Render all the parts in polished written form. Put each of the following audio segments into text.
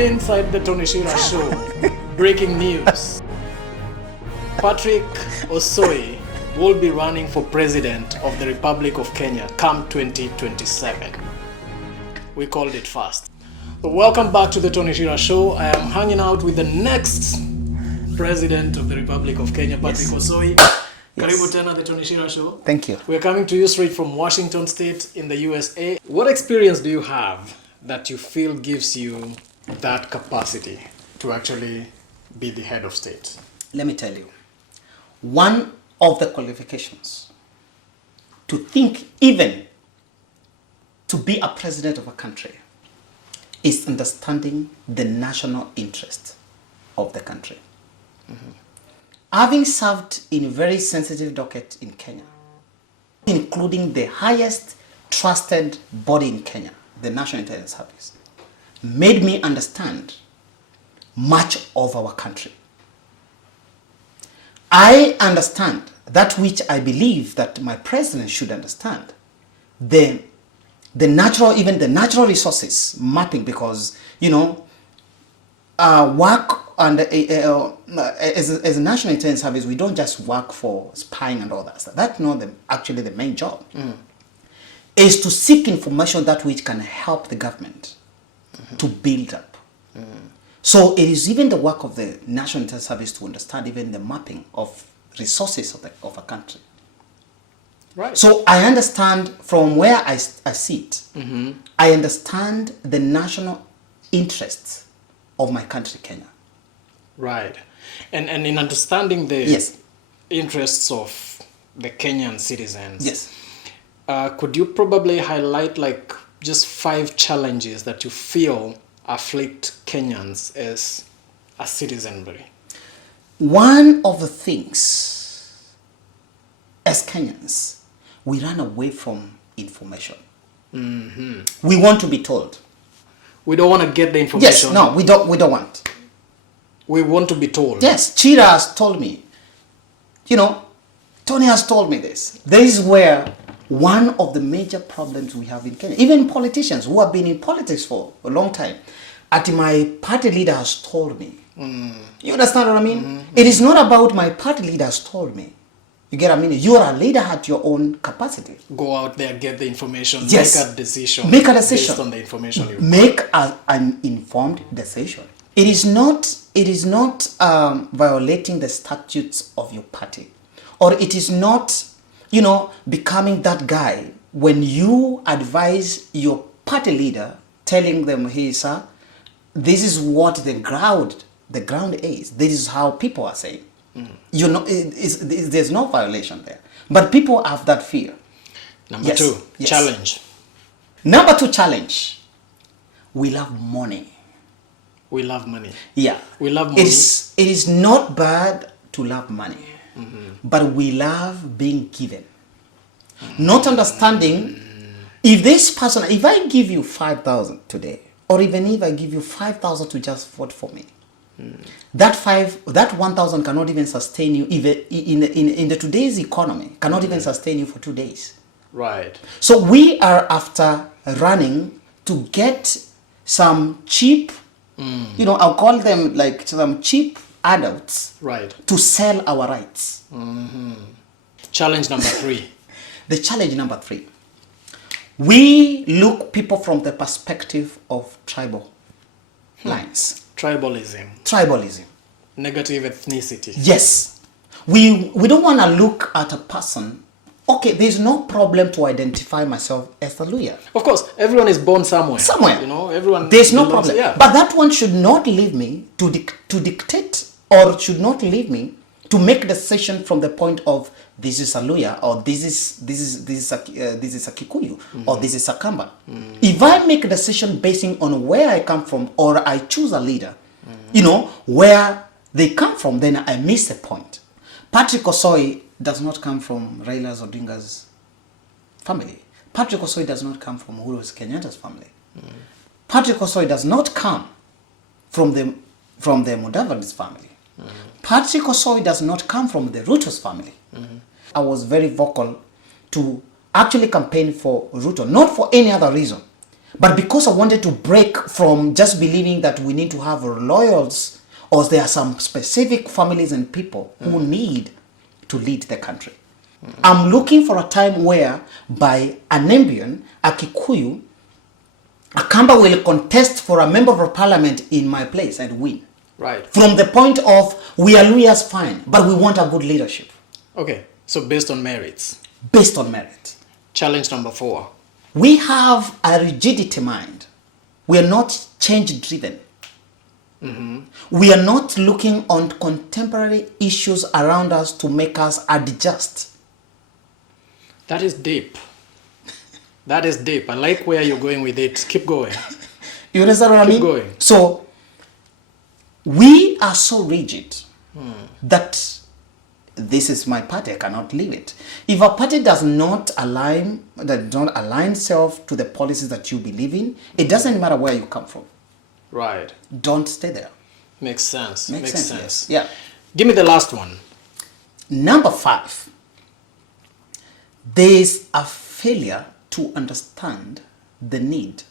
Inside the Tony Shira Show, breaking news. Patrick OSOI will be running for president of the Republic of Kenya come 2027. We called it fast. So welcome back to the Tony Shira Show. I am hanging out with the next president of the Republic of Kenya, Patrick OSOI. Karibu tena the Tony Shira Show. Thank you. We're coming to you straight from Washington State in the USA. What experience do you have that you feel gives you that capacity to actually be the head of state? Let me tell you, one of the qualifications to think even to be a president of a country is understanding the national interest of the country. Mm-hmm. Having served in a very sensitive docket in Kenya, including the highest trusted body in Kenya, the National Intelligence Service, made me understand much of our country. I understand that which I believe that my president should understand, the natural resources mapping, because work and as a National Intelligence Service, we don't just work for spying and all that stuff. That's not actually the main job. Is to seek information that which can help the government to build up. So it is even the work of the National Intelligence Service to understand even the mapping of resources of a country. Right. So I understand from where I sit, I understand the national interests of my country, Kenya. Right. And in understanding the interests of the Kenyan citizens, could you probably highlight like just 5 challenges that you feel afflict Kenyans as a citizenry? One of the things as Kenyans, we run away from information. We want to be told. We don't want to get the information. Yes, no, we don't want. We want to be told. Yes, Chira has told me. Tony has told me this. This is where one of the major problems we have in Kenya, even politicians who have been in politics for a long time, my party leader has told me. You understand what I mean? It is not about my party leader has told me. You get what I mean? You are a leader at your own capacity. Go out there, get the information, yes. Make a decision. Based on the information you make an informed decision. It is not violating the statutes of your party. Or it is not, becoming that guy when you advise your party leader, telling them, hey, sir, this is what the ground is. This is how people are saying. There's no violation there. But people have that fear. Number 2, challenge. Number 2, challenge. We love money. We love money. Yeah. We love money. It is not bad to love money. But we love being given. Not understanding if I give you 5,000 today, or even if I give you 5,000 to just vote for me, that 1,000 cannot even sustain you even in the today's economy, cannot even sustain you for 2 days. Right. So we are after running to get some cheap, I'll call them like some cheap adults, right, to sell our rights. Challenge number 3. The challenge number 3. We look people from the perspective of tribal lines. Tribalism. Negative ethnicity. Yes. We don't want to look at a person. Okay, there's no problem to identify myself as a Luya. Of course, everyone is born somewhere. Everyone. There's no problem. Yeah. But that one should not leave me to dictate, or should not leave me to make a decision from the point of this is a Luya, or this is a Kikuyu, or this is a Kamba. If I make a decision basing on where I come from, or I choose a leader, where they come from, then I miss the point. Patrick OSOI does not come from Raila Odinga's family. Patrick OSOI does not come from Uhuru Kenyatta's family. Patrick OSOI does not come from the Mudavadi's family. Patrick OSOI does not come from the Ruto's family. I was very vocal to actually campaign for Ruto, not for any other reason, But because I wanted to break from just believing that we need to have loyals, or there are some specific families and people who need to lead the country. I'm looking for a time where by a Nambian, a Kikuyu, a Kamba will contest for a member of parliament in my place and win. Right. From the point of, we are Luyas fine, but we want a good leadership. Okay, so based on merits. Based on merit. Challenge number 4. We have a rigidity mind. We are not change driven. We are not looking on contemporary issues around us to make us adjust. That is deep. That is deep. I like where you're going with it. Keep going. You understand what I mean? Keep going. So, we are so rigid that this is my party, I cannot leave it. If a party does not align itself to the policies that you believe in, it doesn't matter where you come from. Right. Don't stay there. Makes sense. Makes sense. Yes. Yeah. Give me the last one. Number 5. There is a failure to understand the need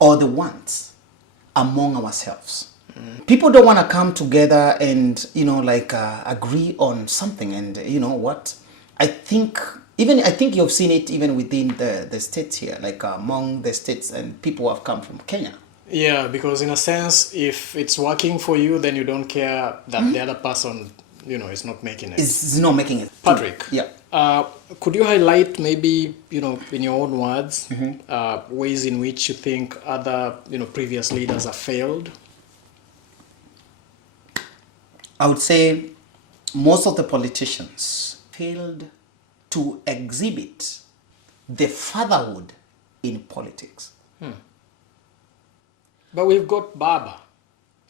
or the wants among ourselves. People don't want to come together and, agree on something. And you know what? I think you've seen it even within the states here, like among the states and people who have come from Kenya. Yeah, because in a sense, if it's working for you, then you don't care that the other person, is not making it. Is not making it. Patrick. Yeah. Could you highlight maybe, in your own words, ways in which you think other, previous leaders have failed? I would say most of the politicians failed to exhibit the fatherhood in politics. But we've got Baba.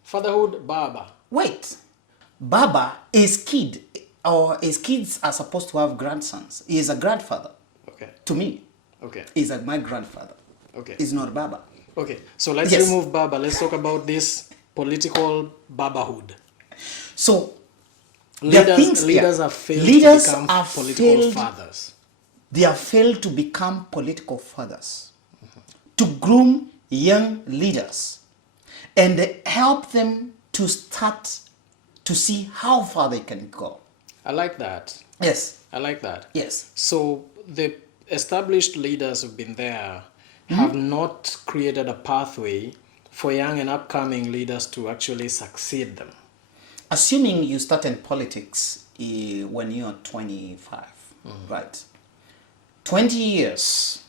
Fatherhood, Baba. Wait. Baba is kid, or his kids are supposed to have grandsons. He is a grandfather. Okay. To me. Okay. He's my grandfather. Okay. He's not Baba. Okay. So let's Yes. remove Baba. Let's talk about this political Babahood. So, there are things leaders here. have failed Leaders to become have political failed- fathers. They have failed to become political fathers, to groom young leaders, and help them to start to see how far they can go. I like that. Yes, I like that. yes. So the established leaders who've been there have not created a pathway for young and upcoming leaders to actually succeed them. Assuming you start in politics when you're 25, right? 20 years,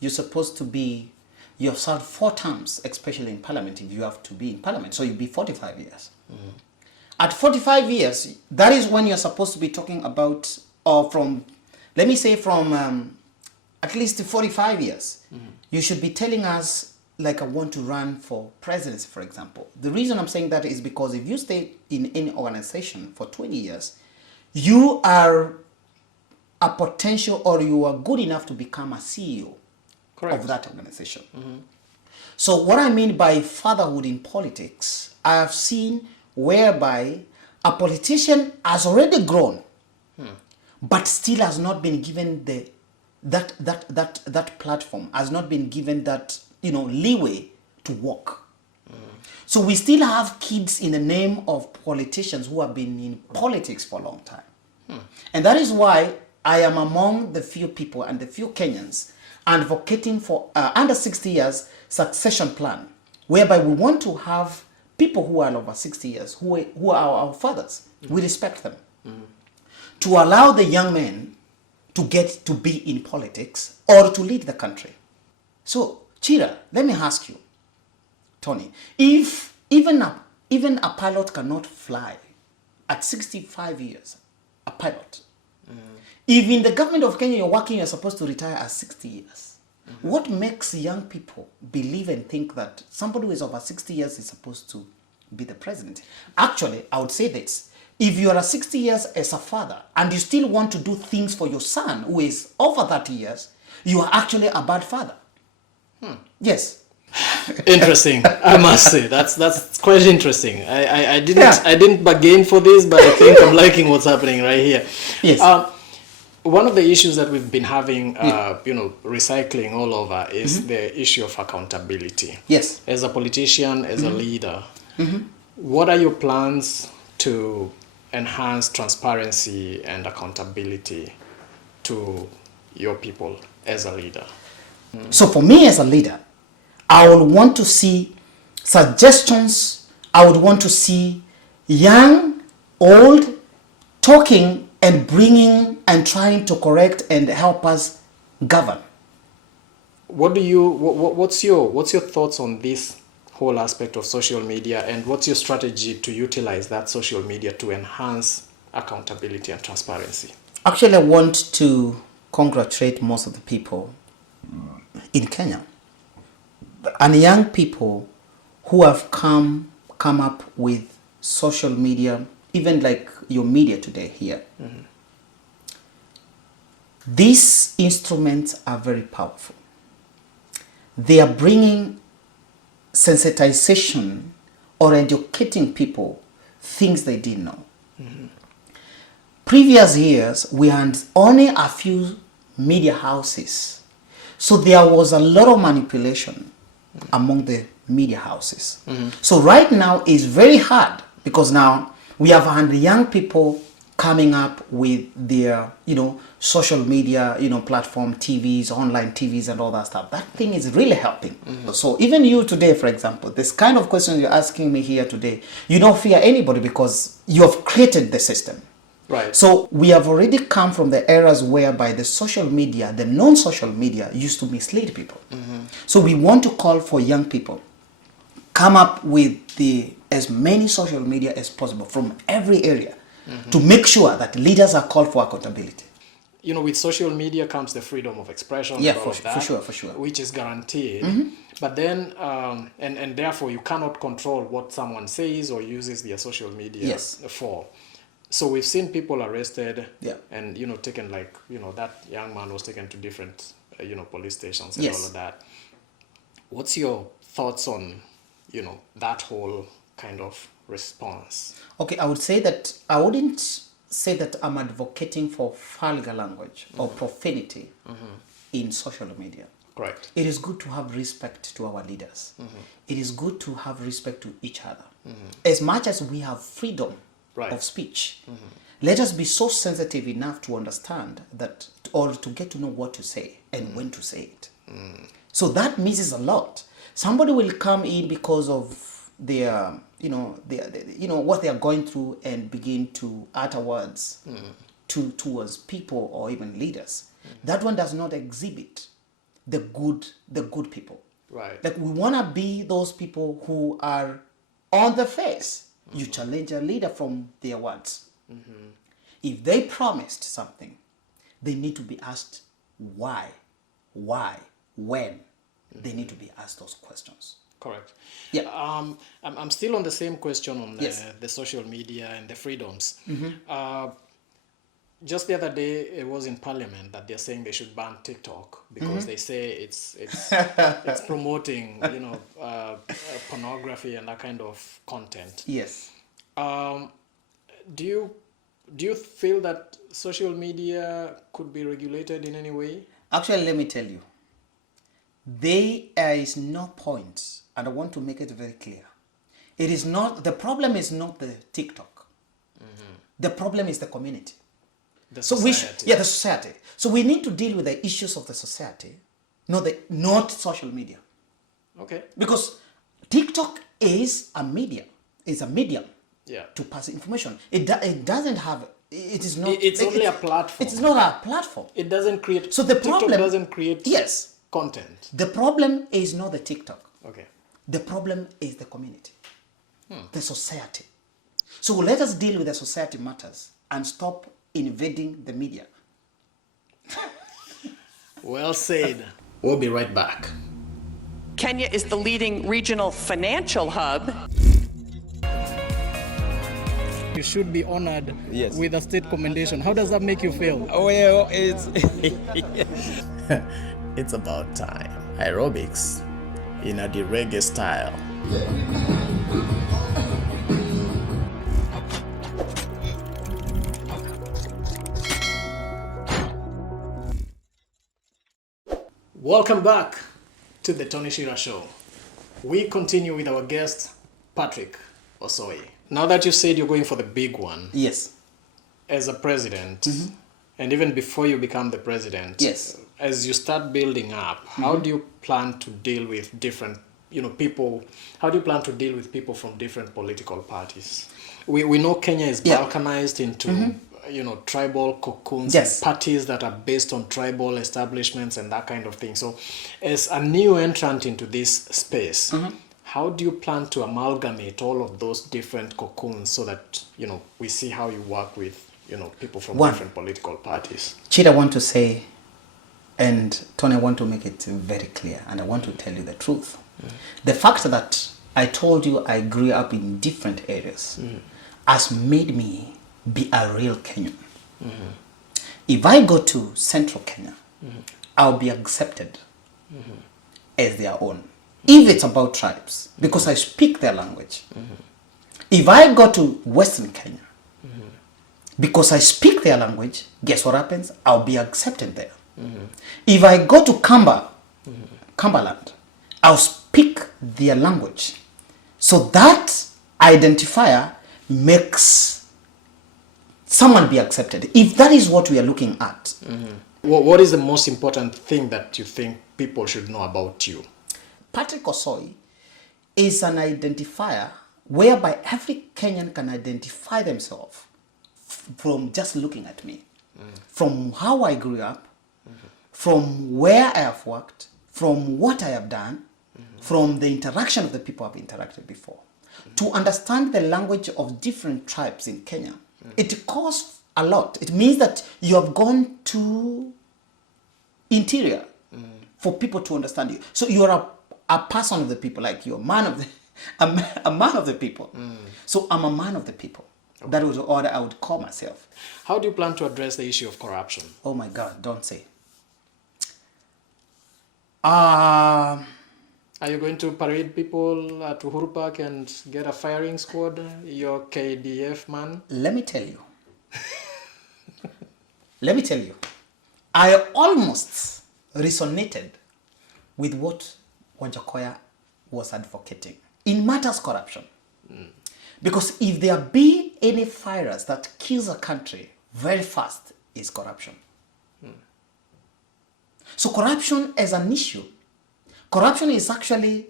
you're supposed to be, you have served 4 terms, especially in parliament, if you have to be in parliament. So you'll be 45 years. At 45 years, that is when you're supposed to be talking about, or from, let me say from at least 45 years, you should be telling us, like, I want to run for presidency, for example. The reason I'm saying that is because if you stay in any organization for 20 years, you are a potential, or you are good enough to become a CEO of that organization. So what I mean by fatherhood in politics, I have seen whereby a politician has already grown, but still has not been given that platform, has not been given that leeway to work. So we still have kids in the name of politicians who have been in politics for a long time. And that is why I am among the few people and the few Kenyans advocating for under 60 years succession plan, whereby we want to have people who are over 60 years, who are our fathers. We respect them. To allow the young men to get to be in politics or to lead the country. So, Chira, let me ask you, Tony, if even a pilot cannot fly at 65 years, a pilot, if in the government of Kenya you're working, you're supposed to retire at 60 years, what makes young people believe and think that somebody who is over 60 years is supposed to be the president? Actually, I would say this. If you are 60 years as a father and you still want to do things for your son who is over 30 years, you are actually a bad father. Yes. Interesting. I must say that's quite interesting. I didn't bargain for this, but I think I'm liking what's happening right here. Yes. One of the issues that we've been having, recycling all over is the issue of accountability. Yes. As a politician, as a leader, what are your plans to enhance transparency and accountability to your people as a leader? So for me as a leader, I would want to see suggestions. I would want to see young, old, talking and bringing and trying to correct and help us govern. What's your thoughts on this whole aspect of social media, and what's your strategy to utilize that social media to enhance accountability and transparency? Actually, I want to congratulate most of the people in Kenya and young people who have come up with social media, even like your media today here. These instruments are very powerful. They are bringing sensitization or educating people things they didn't know. Previous years, we had only a few media houses. So there was a lot of manipulation among the media houses. So right now it's very hard because now we have had young people coming up with their, social media, platform, TVs, online TVs and all that stuff. That thing is really helping. So even you today, for example, this kind of question you're asking me here today, you don't fear anybody because you have created the system. Right. So we have already come from the eras whereby the social media, the non-social media used to mislead people. So we want to call for young people, come up with as many social media as possible from every area to make sure that leaders are called for accountability. With social media comes the freedom of expression. Yeah, and all of that, for sure. Which is guaranteed. But then, and therefore you cannot control what someone says or uses their social media for. So we've seen people arrested and, taken that young man was taken to different, police stations and all of that. What's your thoughts on, that whole kind of response? Okay, I wouldn't say that I'm advocating for vulgar language or profanity in social media. Correct. It is good to have respect to our leaders. It is good to have respect to each other. As much as we have freedom of speech, let us be so sensitive enough to understand that, or to get to know what to say and when to say it. So that misses a lot. Somebody will come in because of their, what they are going through and begin to utter words towards people or even leaders. That one does not exhibit the good people. Right. Like we want to be those people who are on the face. You challenge a leader from their words. If they promised something, they need to be asked why, when. They need to be asked those questions. Correct. Yeah. I'm still on the same question on the social media and the freedoms. Just the other day, it was in Parliament that they're saying they should ban TikTok because they say it's promoting, pornography and that kind of content. Yes. Do you feel that social media could be regulated in any way? Actually, let me tell you, there is no point, and I want to make it very clear. It is not, the problem is not the TikTok. The problem is the community. The society. The society. So we need to deal with the issues of the society, not social media. Okay. Because TikTok is a medium. It's a medium to pass information. It doesn't have. It is not. It's only a platform. It's not a platform. It doesn't create. So the TikTok problem doesn't create. Content. The problem is not the TikTok. Okay. The problem is the community, the society. So let us deal with the society matters and stop invading the media. Well said. We'll be right back. Kenya is the leading regional financial hub. You should be honored with a state commendation. How does that make you feel? Well, it's It's about time. Aerobics in a reggae style. Welcome back to the Tony Shira Show. We continue with our guest, Patrick OSOI. Now that you said you're going for the big one, Yes. as a president, and even before you become the president, Yes. as you start building up, how do you plan to deal with different, people? How do you plan to deal with people from different political parties? We know Kenya is balkanized into, tribal cocoons, Yes. parties that are based on tribal establishments and that kind of thing. So, as a new entrant into this space, how do you plan to amalgamate all of those different cocoons so that, we see how you work with, people from different political parties? Chid, I want to say, and Tony, I want to make it very clear, and I want to tell you the truth. The fact that I told you I grew up in different areas has made me be a real Kenyan. If I go to central Kenya, I'll be accepted as their own. If it's about tribes, because I speak their language. If I go to western Kenya, because I speak their language, guess what happens? I'll be accepted there. If I go to Cumberland, I'll speak their language. So that identifier makes someone be accepted. If that is what we are looking at. What is the most important thing that you think people should know about you? Patrick OSOI is an identifier whereby every Kenyan can identify themselves from just looking at me. From how I grew up, from where I have worked, from what I have done, from the interaction of the people I've interacted before. To understand the language of different tribes in Kenya, it costs a lot. It means that you have gone to interior for people to understand you. So you are a person of the people, like you're a man of the, a man of the people. So I'm a man of the people. Okay. That was what I would call myself. How do you plan to address the issue of corruption? Oh my God, don't say. Are you going to parade people at Uhuru Park and get a firing squad, your KDF man? Let me tell you. Let me tell you. I almost resonated with what Wanjakoya was advocating in matters corruption. Because if there be any virus that kills a country very fast, is corruption. So corruption as an issue, corruption is actually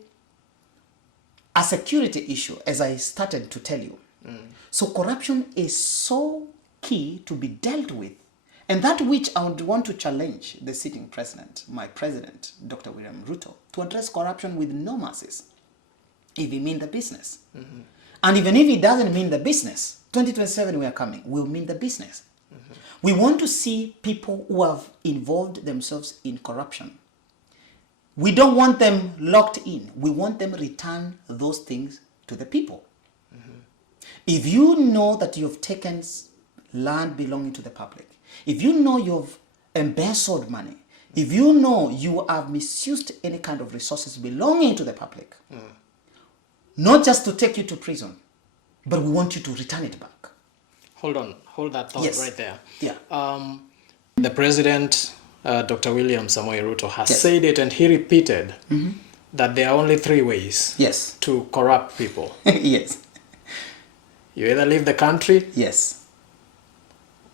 a security issue, as I started to tell you. So corruption is so key to be dealt with. And that which I would want to challenge the sitting president, my president, Dr. William Ruto, to address corruption with no mercies, if he mean the business. And even if he doesn't mean the business, 2027 we are coming, we'll mean the business. We want to see people who have involved themselves in corruption. We don't want them locked in. We want them return those things to the people. If you know that you've taken land belonging to the public, if you know you've embezzled money, if you know you have misused any kind of resources belonging to the public, not just to take you to prison, but we want you to return it back. Hold that thought right there. Yeah. The president, Dr. William Samoei Ruto, has said it, and he repeated that there are only three ways to corrupt people. Yes. You either leave the country,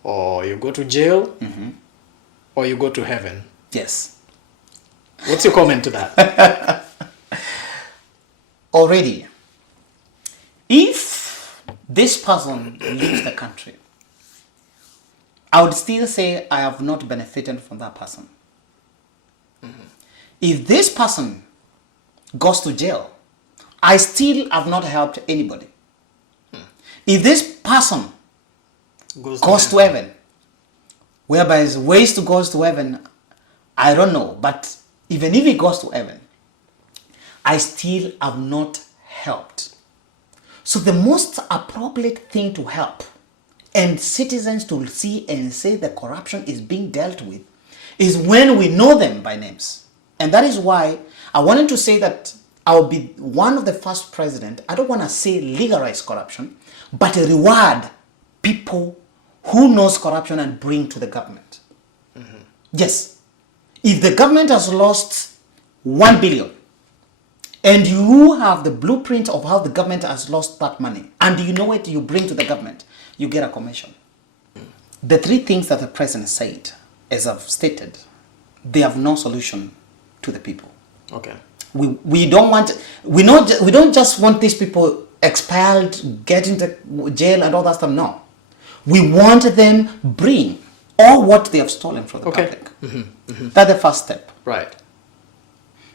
or you go to jail, or you go to heaven. Yes. What's your comment to that? Already, if this person leaves the country, I would still say I have not benefited from that person. If this person goes to jail, I still have not helped anybody. If this person goes to heaven, whereby his ways to goes to heaven, I don't know. But even if he goes to heaven, I still have not helped. So the most appropriate thing to help and citizens to see and say the corruption is being dealt with is when we know them by names. And that is why I wanted to say that I'll be one of the first president. I don't want to say legalize corruption, but reward people who knows corruption and bring to the government. Yes. If the government has lost 1 billion, and you have the blueprint of how the government has lost that money, and you know it, you bring to the government, you get a commission. The three things that the president said, as I've stated, they have no solution to the people. Okay. We don't just want these people expelled, get into jail and all that stuff. No. We want them bring all what they have stolen from the public. That's the first step. Right.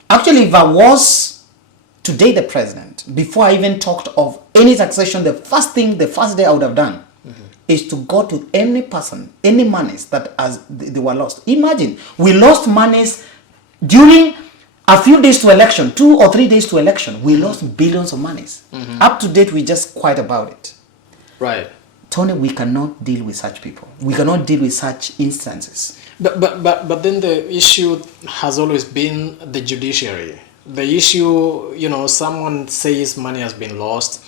Actually, if I was today the president, before I even talked of any taxation, the first day I would have done is to go to any person, any monies that they were lost. Imagine, we lost monies during a few days to election, 2 or 3 days to election. We lost billions of monies. Up to date, we just quiet about it. Right. Tony, we cannot deal with such people. We cannot deal with such instances. But then the issue has always been the judiciary. The issue, you know, someone says money has been lost.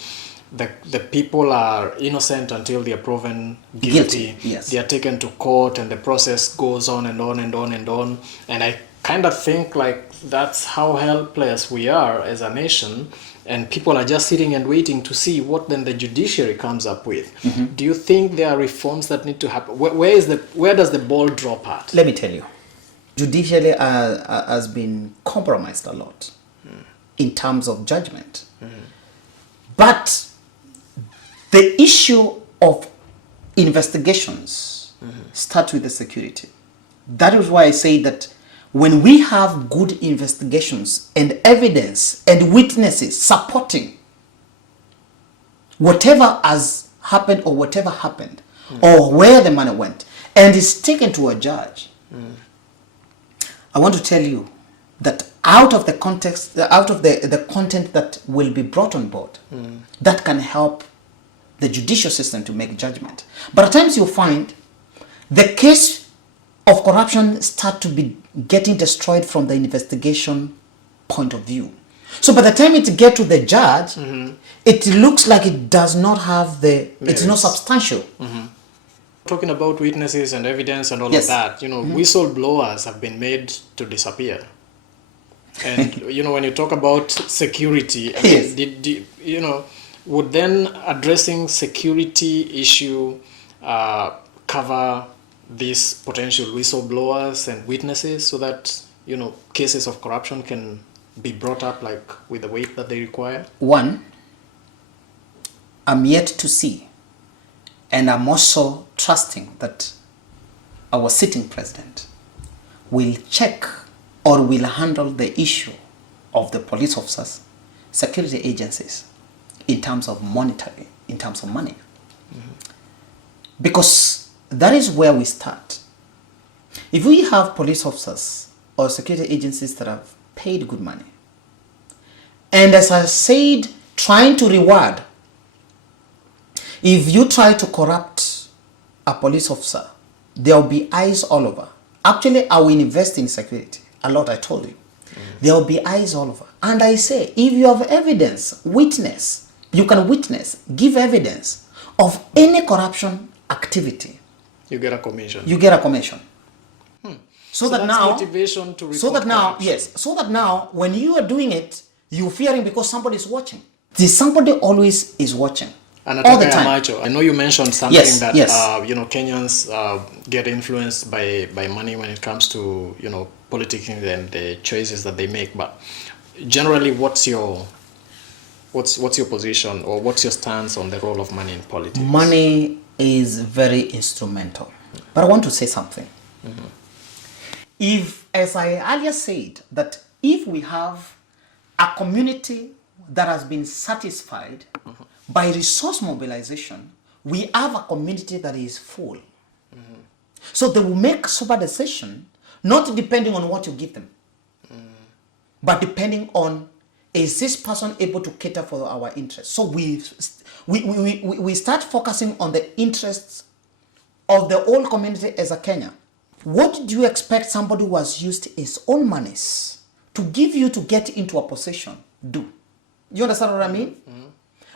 The people are innocent until they are proven guilty. Yes. They are taken to court and the process goes on and on and on and on. And I kind of think like that's how helpless we are as a nation. And people are just sitting and waiting to see what then the judiciary comes up with. Do you think there are reforms that need to happen? Where does the ball drop at? Let me tell you, judiciary has been compromised a lot in terms of judgment. But the issue of investigations starts with the security. That is why I say that when we have good investigations and evidence and witnesses supporting whatever has happened or whatever happened or where the money went and is taken to a judge, I want to tell you that out of the context, out of the content that will be brought on board, that can help the judicial system to make judgment. But at times you'll find the case of corruption start to be getting destroyed from the investigation point of view. So by the time it gets to the judge, it looks like it does not have it's not substantial. Talking about witnesses and evidence and all of that, you know, whistleblowers have been made to disappear. And, you know, when you talk about security, I mean, you know, would then addressing security issue cover these potential whistleblowers and witnesses so that, you know, cases of corruption can be brought up like with the weight that they require? One, I'm yet to see, and I'm also trusting that our sitting president will check or will handle the issue of the police officers, security agencies, in terms of monetary, in terms of money. Because that is where we start. If we have police officers or security agencies that have paid good money, and as I said, trying to reward, if you try to corrupt a police officer, there will be eyes all over. Actually, I will invest in security a lot, I told you. There will be eyes all over. And I say, if you have evidence, witness, you can witness, give evidence of any corruption activity. You get a commission. You get a commission. So that that's now, motivation to report so that now, corruption. yes, so that now, when you are doing it, you're fearing because somebody is watching. Somebody always is watching. And all the time. Macho, I know you mentioned something that you know, Kenyans get influenced by money when it comes to, you know, politicking and the choices that they make. But generally, what's your position or what's your stance on the role of money in politics? Money is very instrumental. But I want to say something. If, as I earlier said, that if we have a community that has been satisfied by resource mobilization, we have a community that is full. So they will make sober decision, not depending on what you give them, but depending on, is this person able to cater for our interests? So we start focusing on the interests of the whole community as a Kenya. What do you expect somebody who has used his own monies to give you to get into a position do? You understand what I mean?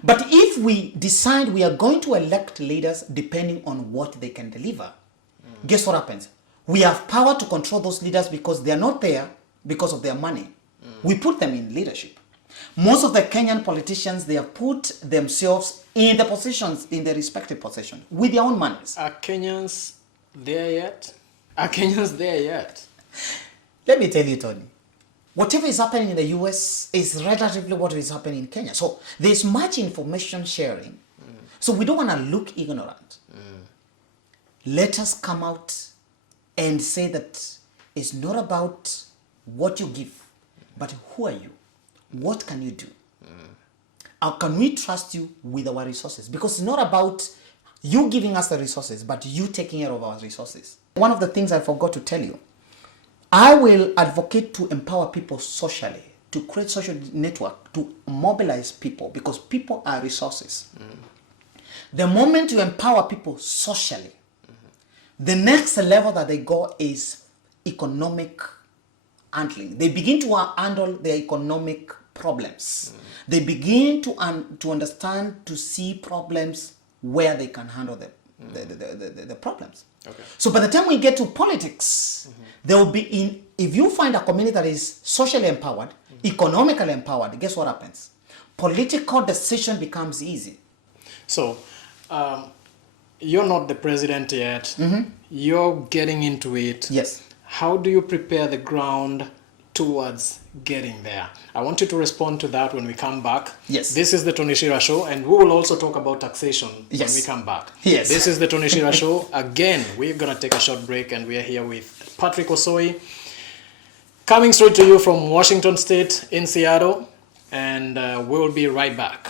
But if we decide we are going to elect leaders depending on what they can deliver, guess what happens? We have power to control those leaders because they are not there because of their money. We put them in leadership. Most of the Kenyan politicians, they have put themselves in the positions, in their respective positions, with their own monies. Are Kenyans there yet? Are Kenyans there yet? Let me tell you, Tony, whatever is happening in the US is relatively what is happening in Kenya. So there's much information sharing. So we don't want to look ignorant. Let us come out and say that it's not about what you give, but who are you? What can you do? How can we trust you with our resources? Because it's not about you giving us the resources, but you taking care of our resources. One of the things I forgot to tell you, I will advocate to empower people socially, to create social network, to mobilize people, because people are resources. The moment you empower people socially, the next level that they go is economic handling. They begin to handle their economic problems. They begin to understand, to see problems where they can handle the problems. Okay. So by the time we get to politics, there will be if you find a community that is socially empowered, economically empowered, guess what happens? Political decision becomes easy. So, you're not the president yet. You're getting into it. Yes. How do you prepare the ground towards getting there? I want you to respond to that when we come back. Yes. This is the Tony Shira Show, and we will also talk about taxation Yes. when we come back. Yes. This is the Tony Shira Show. Again, we're going to take a short break, and we are here with Patrick OSOI, coming straight to you from Washington State in Seattle, and we will be right back.